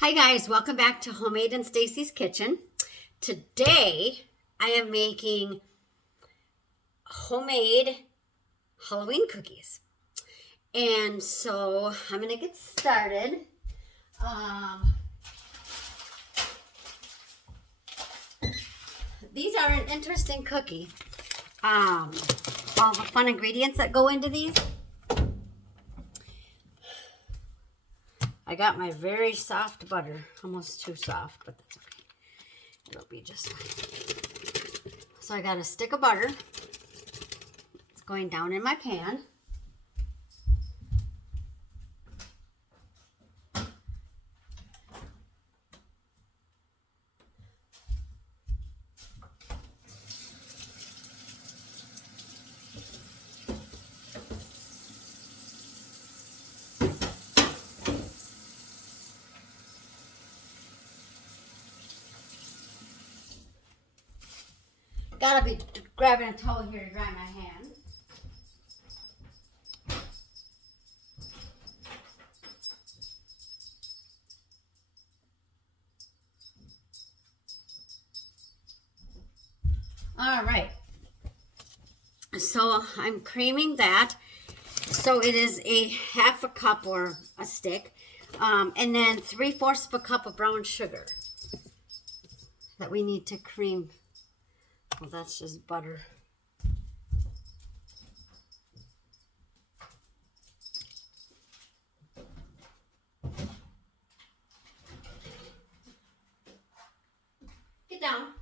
Hi guys, welcome back to Homemade in Stacy's Kitchen. Today I am making homemade Halloween cookies. And so I'm going to get started. These are an interesting cookie. All the fun ingredients that go into these. I got my very soft butter, almost too soft, but that's okay. It'll be just fine. So I got a stick of butter. It's going down in my pan. Gotta be grabbing a towel here to dry my hands. All right. So I'm creaming that. So it is a half a cup or a stick. And then 3/4 of a cup of brown sugar that we need to cream. Well, that's just butter. Get down.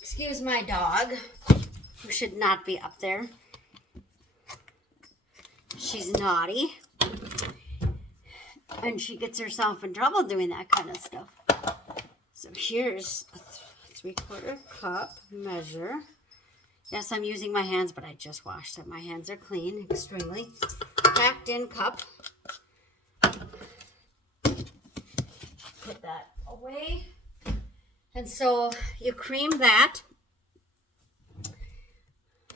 Excuse my dog, who should not be up there. She's naughty. And she gets herself in trouble doing that kind of stuff. So here's a 3/4 cup measure. Yes, I'm using my hands, but I just washed them. My hands are clean, extremely. Packed in cup. Put that away. And so you cream that.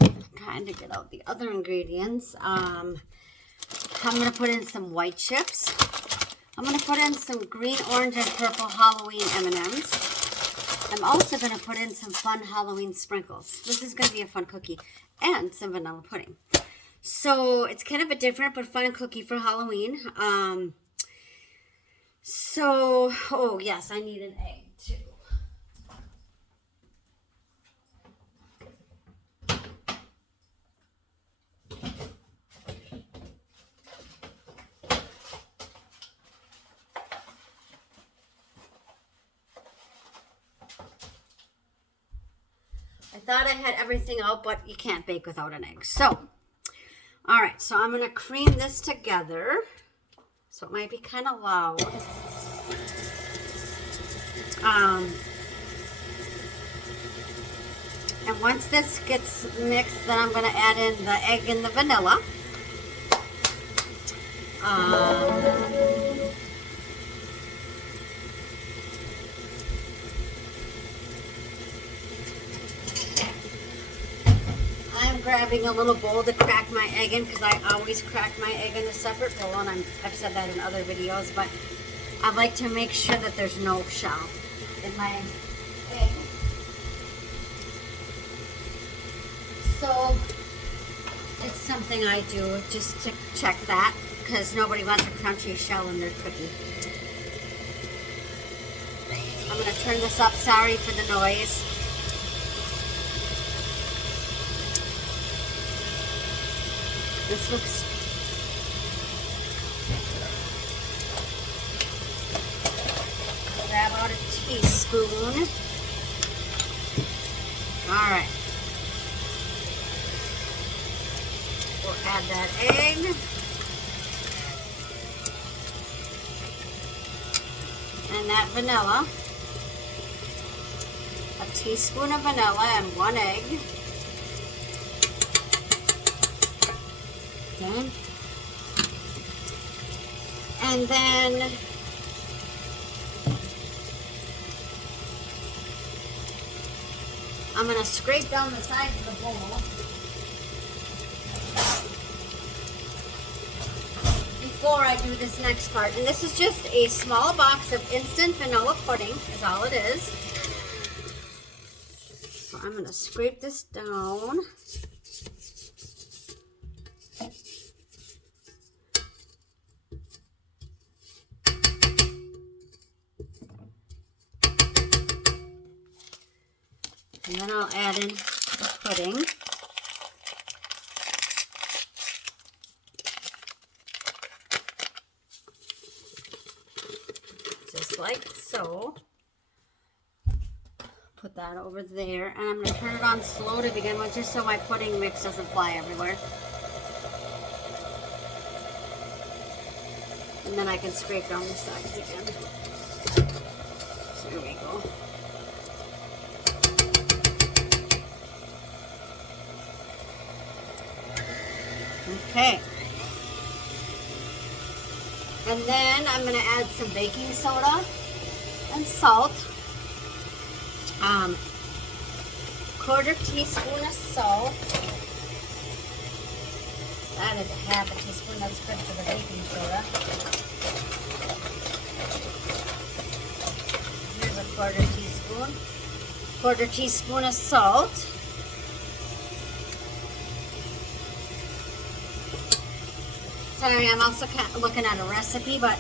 I'm trying to get out the other ingredients. I'm going to put in some white chips. I'm going to put in some green, orange, and purple Halloween M&Ms. I'm also going to put in some fun Halloween sprinkles. This is going to be a fun cookie. And some vanilla pudding. So it's kind of a different but fun cookie for Halloween. Oh yes, I need an egg too. I thought I had everything out, but you can't bake without an egg. So, all right, so I'm going to cream this together. So it might be kind of loud. And once this gets mixed, then I'm going to add in the egg and the vanilla. I'm grabbing a little bowl to crack my egg in because I always crack my egg in a separate bowl, and I've said that in other videos, but I like to make sure that there's no shell in my egg. So it's something I do just to check that because nobody wants a crunchy shell in their cookie. I'm going to turn this up. Sorry for the noise. This looks grab out a teaspoon. All right. We'll add that egg. And that vanilla. A teaspoon of vanilla and 1 egg. Okay. And then I'm going to scrape down the sides of the bowl. before I do this next part. And this is just a small box of instant vanilla pudding is all it is. So I'm going to scrape this down. And then I'll add in the pudding. Just like so. Put that over there. And I'm going to turn it on slow to begin with, just so my pudding mix doesn't fly everywhere. And then I can scrape down the sides again. So here we go. Okay. And then I'm going to add some baking soda and salt. 1/4 teaspoon of salt. That is a 1/2 teaspoon. That's good for the baking soda. Here's a 1/4 teaspoon. 1/4 teaspoon of salt. Sorry, I'm also looking at a recipe, but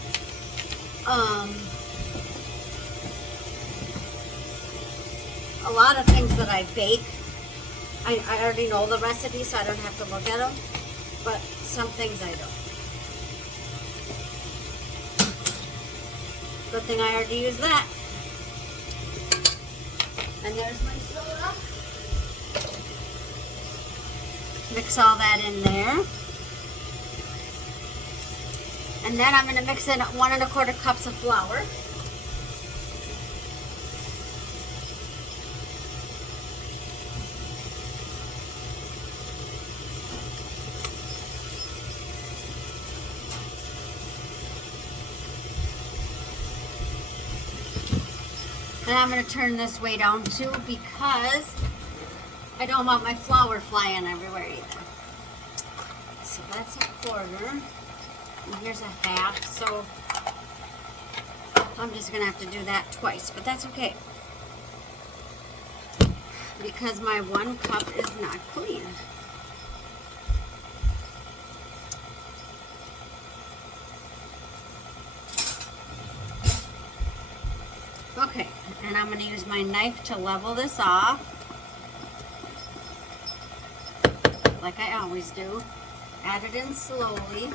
a lot of things that I bake, I already know the recipe, so I don't have to look at them. But some things I don't. Good thing I already used that. And there's my soda. Mix all that in there. And then I'm going to mix in 1 1/4 cups of flour. And I'm going to turn this way down too, because I don't want my flour flying everywhere either. So that's a 1/4. And here's a 1/2, so I'm just going to have to do that twice, but that's okay. Because my 1 cup is not clean. Okay, and I'm going to use my knife to level this off, like I always do. Add it in slowly.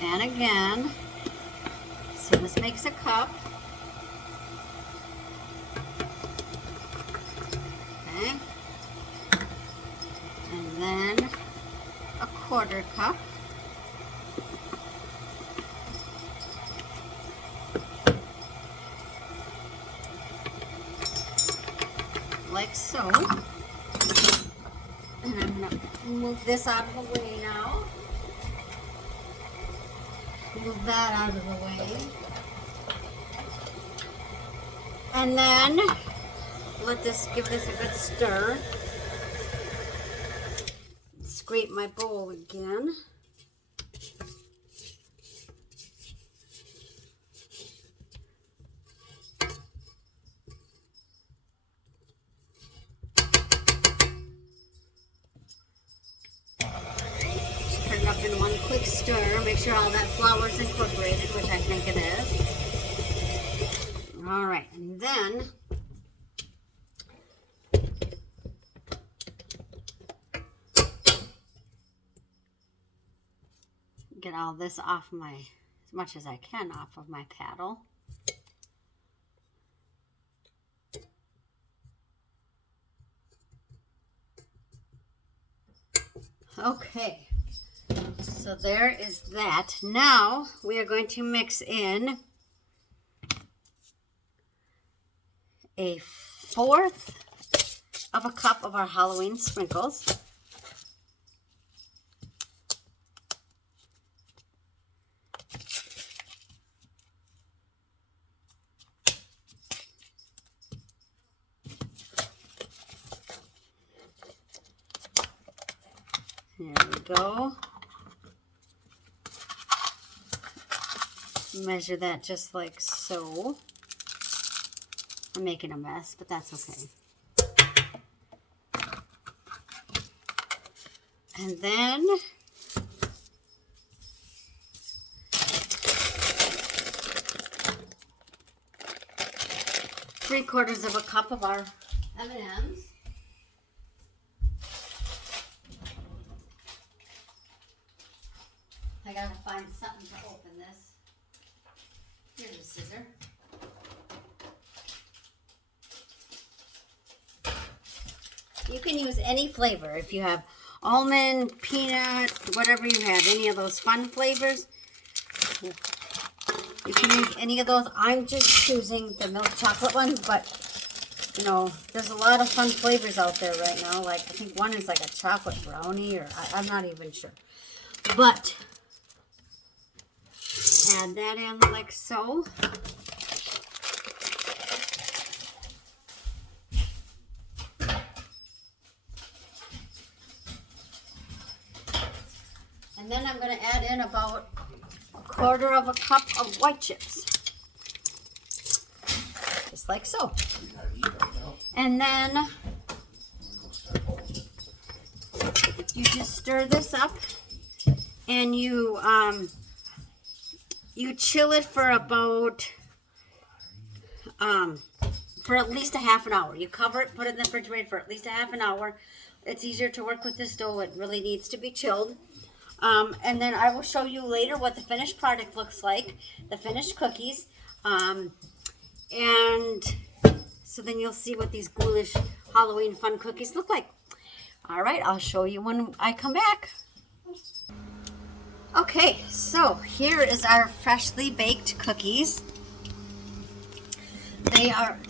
And again, so this makes a cup. Okay. And then a 1/4 cup. Like so. And I'm going to move this out of the way now. Move that out of the way. And then give this a good stir. Scrape my bowl again. Turn it up in 1 quick stir. Make sure all that flour is incorporated, which I think it is. All right, and then get all this off as much as I can off of my paddle. Okay, so there is that. Now we are going to mix in 1/4 of a cup of our Halloween sprinkles. There we go. Measure that just like so. I'm making a mess, but that's okay. And then three-quarters of a cup of our M&Ms. I gotta find something to open this. Here's a scissor. You can use any flavor. If you have almond, peanut, whatever you have, any of those fun flavors, you can use any of those. I'm just choosing the milk chocolate one, but you know, there's a lot of fun flavors out there right now. Like, I think one is like a chocolate brownie, or I'm not even sure. But add that in like so. And then I'm going to add in about a quarter of a cup of white chips. Just like so. And then you just stir this up and you chill it for about for at least a half an hour. You cover it, put it in the refrigerator for at least a half an hour. It's easier to work with this dough. It really needs to be chilled. And then I will show you later what the finished product looks like, the finished cookies. And so then you'll see what these ghoulish Halloween fun cookies look like. All right, I'll show you when I come back. Okay, so here is our freshly baked cookies. They are